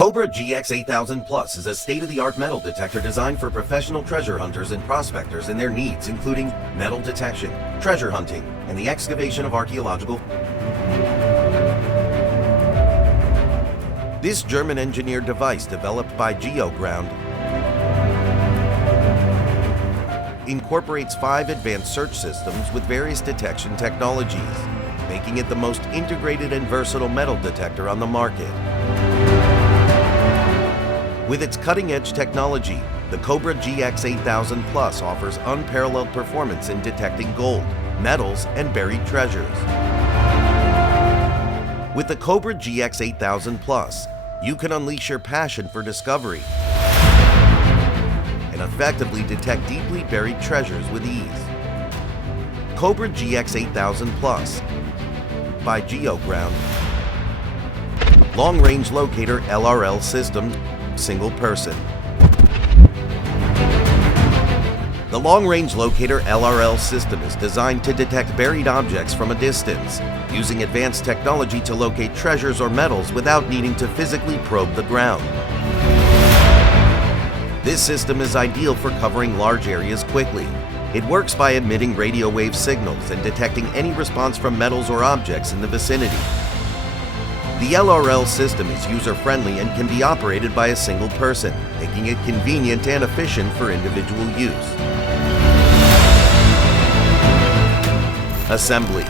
COBRA GX-8000 PLUS is a state-of-the-art metal detector designed for professional treasure hunters and prospectors and their needs, including metal detection, treasure hunting, and the excavation of archaeological. This German-engineered device, developed by Geoground, incorporates 5 advanced search systems with various detection technologies, making it the most integrated and versatile metal detector on the market. With its cutting-edge technology, the COBRA GX-8000 PLUS offers unparalleled performance in detecting gold, metals, and buried treasures. With the COBRA GX-8000 PLUS, you can unleash your passion for discovery and effectively detect deeply buried treasures with ease. COBRA GX-8000 PLUS by Geoground. Long-range locator LRL system, single person. The long-range locator LRL system is designed to detect buried objects from a distance, using advanced technology to locate treasures or metals without needing to physically probe the ground. This system is ideal for covering large areas quickly. It works by emitting radio wave signals and detecting any response from metals or objects in the vicinity. The LRL system is user-friendly and can be operated by a single person, making it convenient and efficient for individual use. Assembly.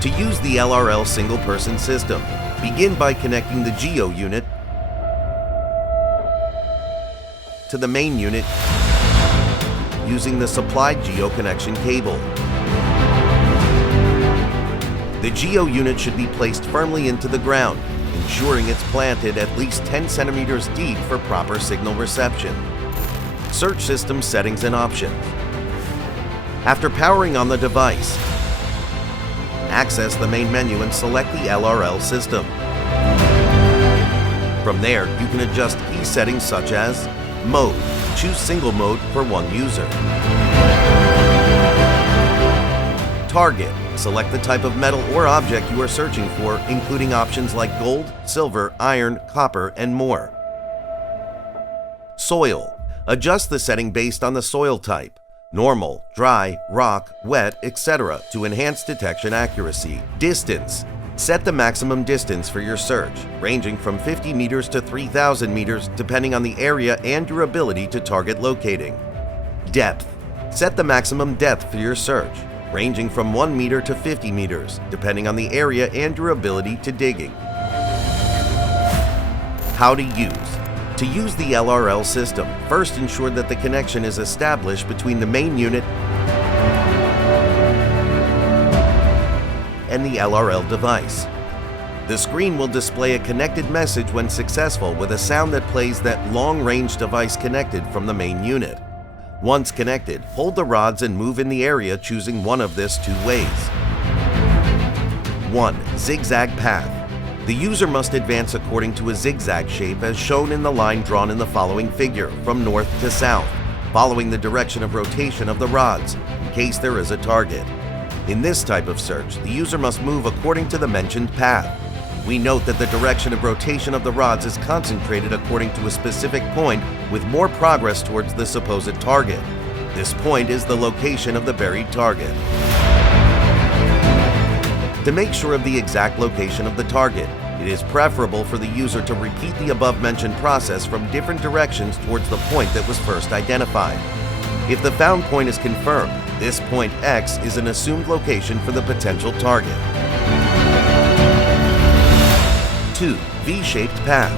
To use the LRL single-person system, begin by connecting the Geo unit to the main unit using the supplied Geo connection cable. The Geo unit should be placed firmly into the ground, ensuring it's planted at least 10 centimeters deep for proper signal reception. Search system settings and options. After powering on the device, access the main menu and select the LRL system. From there, you can adjust key settings such as Mode. Choose single mode for one user. Target. Select the type of metal or object you are searching for, including options like gold, silver, iron, copper, and more. Soil. Adjust the setting based on the soil type. Normal, dry, rock, wet, etc. to enhance detection accuracy. Distance. Set the maximum distance for your search, ranging from 50 meters to 3,000 meters depending on the area and your ability to target locating. Depth. Set the maximum depth for your search, ranging from 1 meter to 50 meters, depending on the area and your ability to digging. How to use. To use the LRL system, first ensure that the connection is established between the main unit and the LRL device. The screen will display a connected message when successful with a sound that plays that long-range device connected from the main unit. Once connected, hold the rods and move in the area, choosing one of this 2 ways. 1. Zigzag path. The user must advance according to a zigzag shape as shown in the line drawn in the following figure, from north to south, following the direction of rotation of the rods, in case there is a target. In this type of search, the user must move according to the mentioned path. We note that the direction of rotation of the rods is concentrated according to a specific point with more progress towards the supposed target. This point is the location of the buried target. To make sure of the exact location of the target, it is preferable for the user to repeat the above-mentioned process from different directions towards the point that was first identified. If the found point is confirmed, this point X is an assumed location for the potential target. 2. V-shaped path.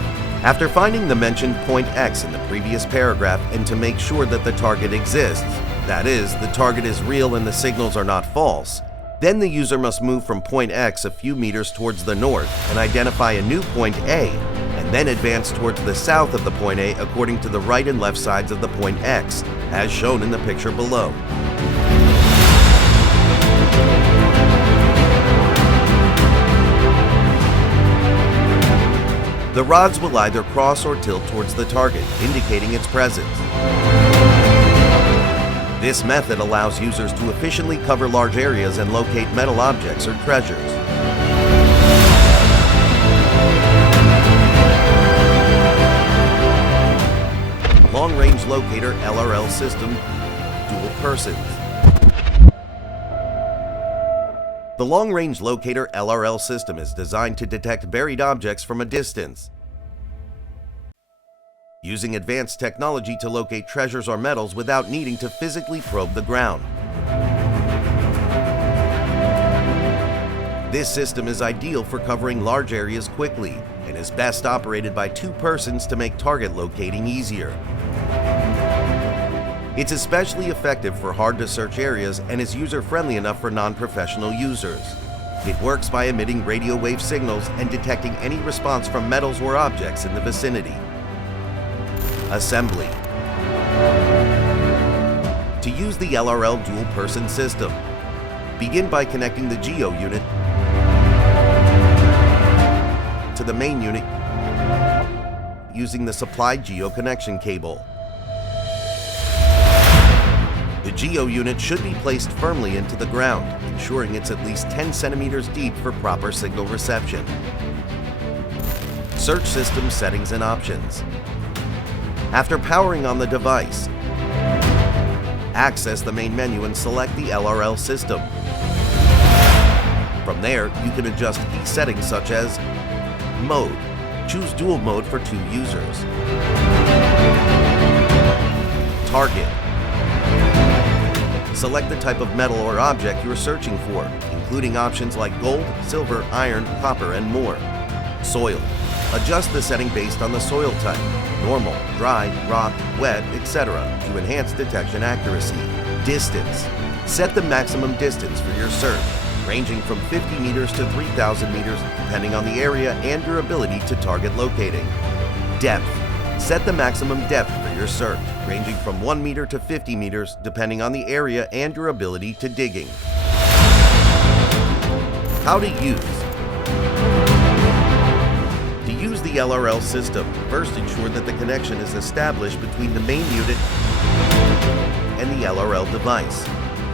After finding the mentioned point X in the previous paragraph and to make sure that the target exists, that is, the target is real and the signals are not false, then the user must move from point X a few meters towards the north and identify a new point A, and then advance towards the south of the point A according to the right and left sides of the point X, as shown in the picture below. The rods will either cross or tilt towards the target, indicating its presence. This method allows users to efficiently cover large areas and locate metal objects or treasures. system, dual persons. The long-range locator LRL system is designed to detect buried objects from a distance, using advanced technology to locate treasures or metals without needing to physically probe the ground. This system is ideal for covering large areas quickly and is best operated by 2 persons to make target locating easier. It's especially effective for hard-to-search areas and is user-friendly enough for non-professional users. It works by emitting radio wave signals and detecting any response from metals or objects in the vicinity. Assembly. To use the LRL dual-person system, begin by connecting the Geo unit to the main unit using the supplied Geo connection cable. The Geo unit should be placed firmly into the ground, ensuring it's at least 10 centimeters deep for proper signal reception. Search system settings and options. After powering on the device, access the main menu and select the LRL system. From there, you can adjust key settings such as Mode. Choose dual mode for 2 users. Target. Select the type of metal or object you're searching for, including options like gold, silver, iron, copper, and more. Soil. Adjust the setting based on the soil type, normal, dry, rock, wet, etc. to enhance detection accuracy. Distance. Set the maximum distance for your search, ranging from 50 meters to 3,000 meters depending on the area and your ability to target locating. Depth. Set the maximum depth for your search, ranging from 1 meter to 50 meters depending on the area and your ability to digging. How to use. To use the LRL system, first ensure that the connection is established between the main unit and the LRL device.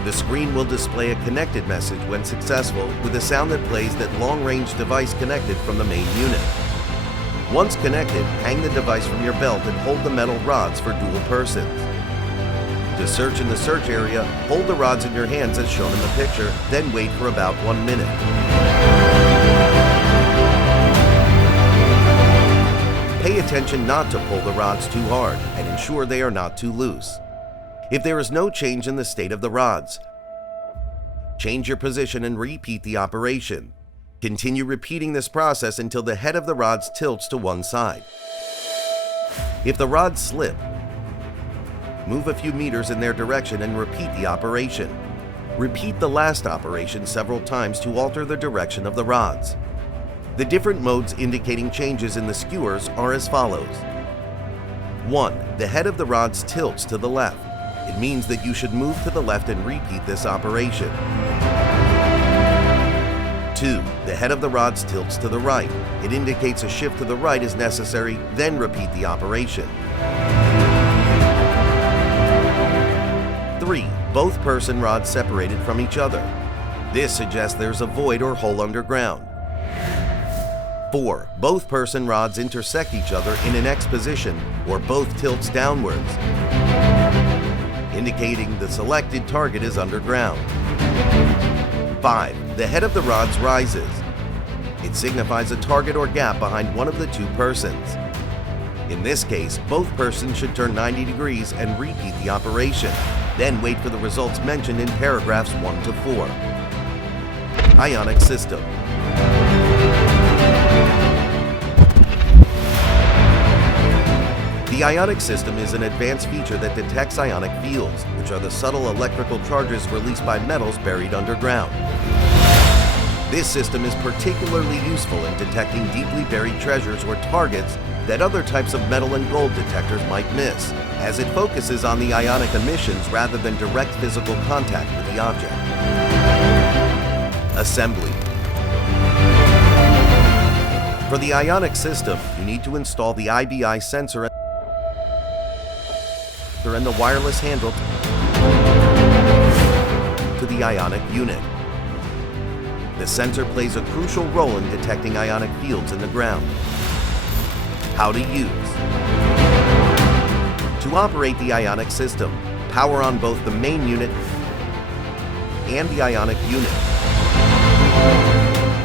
The screen will display a connected message when successful with a sound that plays that long-range device connected from the main unit. Once connected, hang the device from your belt and hold the metal rods for dual persons. To search in the search area, hold the rods in your hands as shown in the picture, then wait for about 1 minute. Pay attention not to pull the rods too hard and ensure they are not too loose. If there is no change in the state of the rods, change your position and repeat the operation. Continue repeating this process until the head of the rods tilts to one side. If the rods slip, move a few meters in their direction and repeat the operation. Repeat the last operation several times to alter the direction of the rods. The different modes indicating changes in the skewers are as follows. 1. The head of the rods tilts to the left. It means that you should move to the left and repeat this operation. 2. The head of the rods tilts to the right. It indicates a shift to the right is necessary, then repeat the operation. 3. Both person rods separated from each other. This suggests there's a void or hole underground. 4. Both person rods intersect each other in an X position or both tilts downwards, indicating the selected target is underground. 5. The head of the rods rises. It signifies a target or gap behind one of the 2 persons. In this case, both persons should turn 90 degrees and repeat the operation, then wait for the results mentioned in paragraphs 1 to 4. Ionic system. The ionic system is an advanced feature that detects ionic fields, which are the subtle electrical charges released by metals buried underground. This system is particularly useful in detecting deeply buried treasures or targets that other types of metal and gold detectors might miss, as it focuses on the ionic emissions rather than direct physical contact with the object. Assembly. For the ionic system, you need to install the IBI sensor and the wireless handle to the ionic unit. The sensor plays a crucial role in detecting ionic fields in the ground. How to use. To operate the ionic system, power on both the main unit and the ionic unit.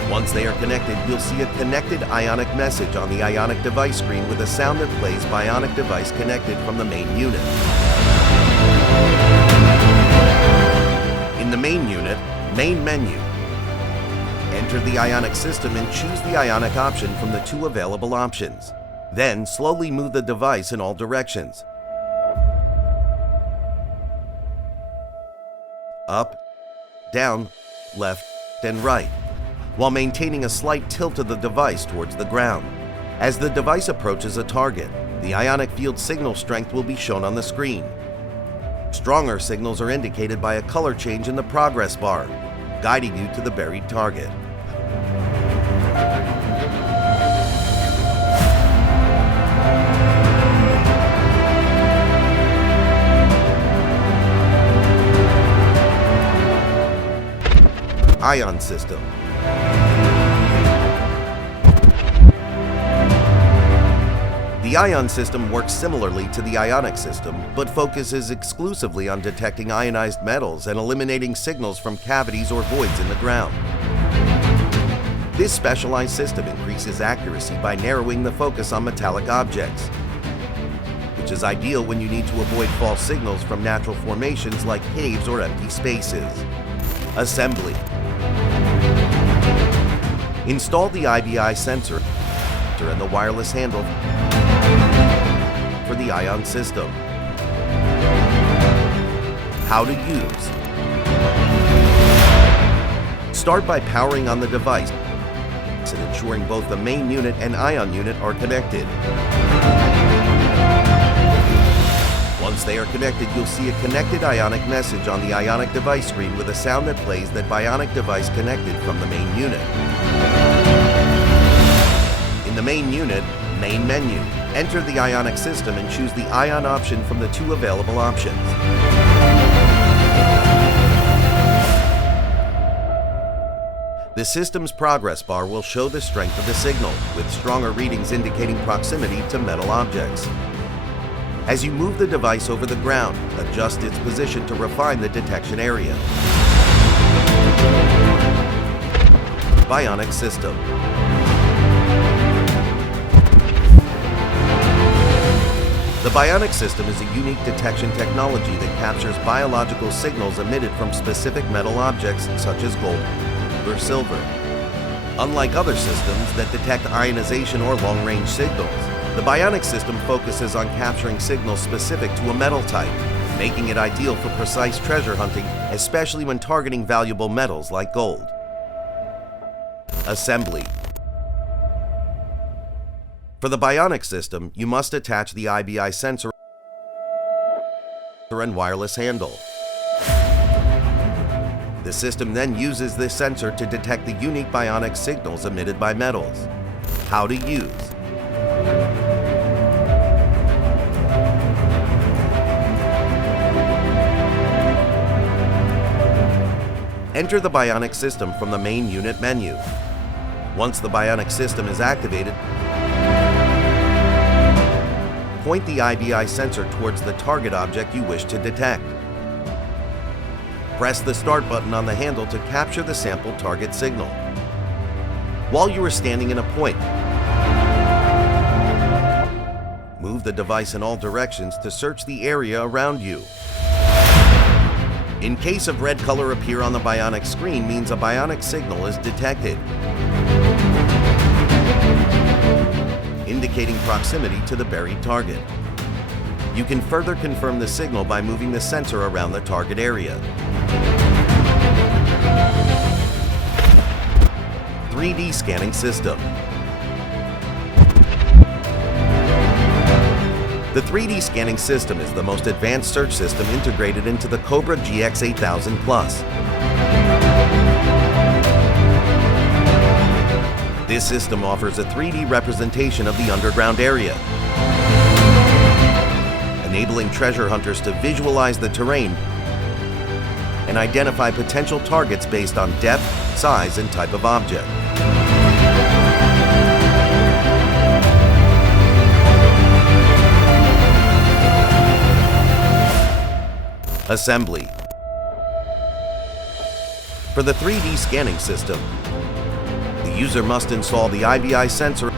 Once they are connected, you'll see a connected ionic message on the ionic device screen with a sound that plays bionic device connected from the main unit. In the main unit, main menu, enter the ionic system and choose the ionic option from the two available options. Then slowly move the device in all directions. Up, down, left, and right, while maintaining a slight tilt of the device towards the ground. As the device approaches a target, the ionic field signal strength will be shown on the screen. Stronger signals are indicated by a color change in the progress bar, guiding you to the buried target. Ion system. The ion system works similarly to the ionic system, but focuses exclusively on detecting ionized metals and eliminating signals from cavities or voids in the ground. This specialized system increases accuracy by narrowing the focus on metallic objects, which is ideal when you need to avoid false signals from natural formations like caves or empty spaces. Assembly. Install the IBI sensor and the wireless handle for the ion system. How to use. Start by powering on the device and ensuring both the main unit and ion unit are connected. Once they are connected, you'll see a connected ionic message on the ionic device screen with a sound that plays that bionic device connected from the main unit. In the main unit, main menu, enter the ionic system and choose the ion option from the two available options. The system's progress bar will show the strength of the signal, with stronger readings indicating proximity to metal objects. As you move the device over the ground, adjust its position to refine the detection area. Bionic system. The bionic system is a unique detection technology that captures biological signals emitted from specific metal objects such as gold or silver. Unlike other systems that detect ionization or long-range signals, the bionic system focuses on capturing signals specific to a metal type, making it ideal for precise treasure hunting, especially when targeting valuable metals like gold. Assembly. For the bionic system, you must attach the IBI sensor and wireless handle. The system then uses this sensor to detect the unique bionic signals emitted by metals. How to use. Enter the bionic system from the main unit menu. Once the bionic system is activated, point the IBI sensor towards the target object you wish to detect. Press the start button on the handle to capture the sampled target signal. While you are standing in a point, move the device in all directions to search the area around you. In case of red color appear on the bionic screen means a bionic signal is detected, indicating proximity to the buried target. You can further confirm the signal by moving the sensor around the target area. 3D scanning system. The 3D scanning system is the most advanced search system integrated into the COBRA GX-8000 PLUS. This system offers a 3D representation of the underground area, enabling treasure hunters to visualize the terrain and identify potential targets based on depth, size, and type of object. Assembly. For the 3D scanning system, the user must install the IBI sensor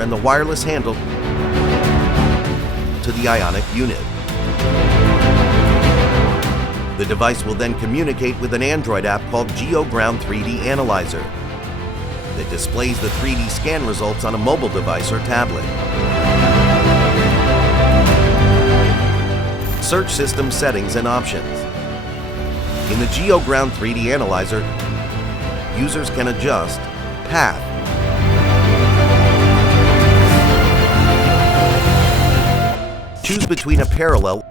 and the wireless handle to the ionic unit. The device will then communicate with an Android app called Geoground 3D Analyzer that displays the 3D scan results on a mobile device or tablet. Search system settings and options. In the Geoground 3D Analyzer, users can adjust path, choose between a parallel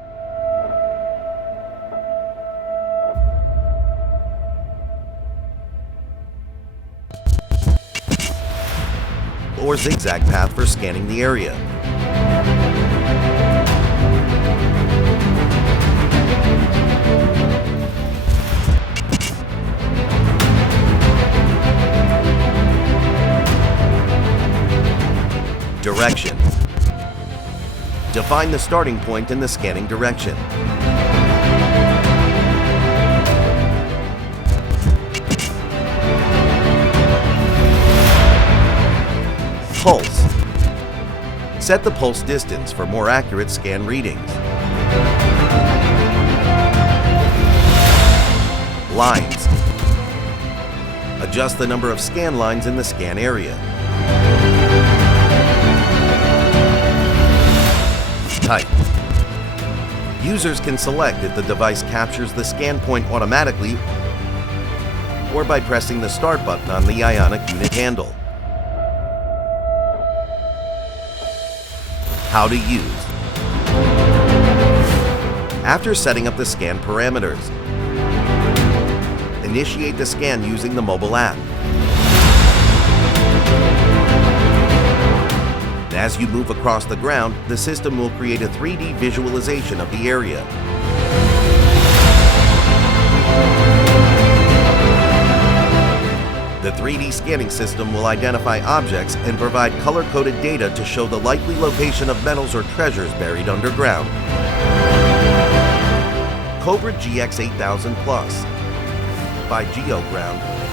or zigzag path for scanning the area. Direction. Define the starting point in the scanning direction. Pulse. Set the pulse distance for more accurate scan readings. Lines. Adjust the number of scan lines in the scan area. Type. Users can select if the device captures the scan point automatically or by pressing the Start button on the ionic unit handle. How to use. After setting up the scan parameters, initiate the scan using the mobile app. As you move across the ground, the system will create a 3D visualization of the area. The 3D scanning system will identify objects and provide color-coded data to show the likely location of metals or treasures buried underground. COBRA GX-8000 PLUS by Geoground.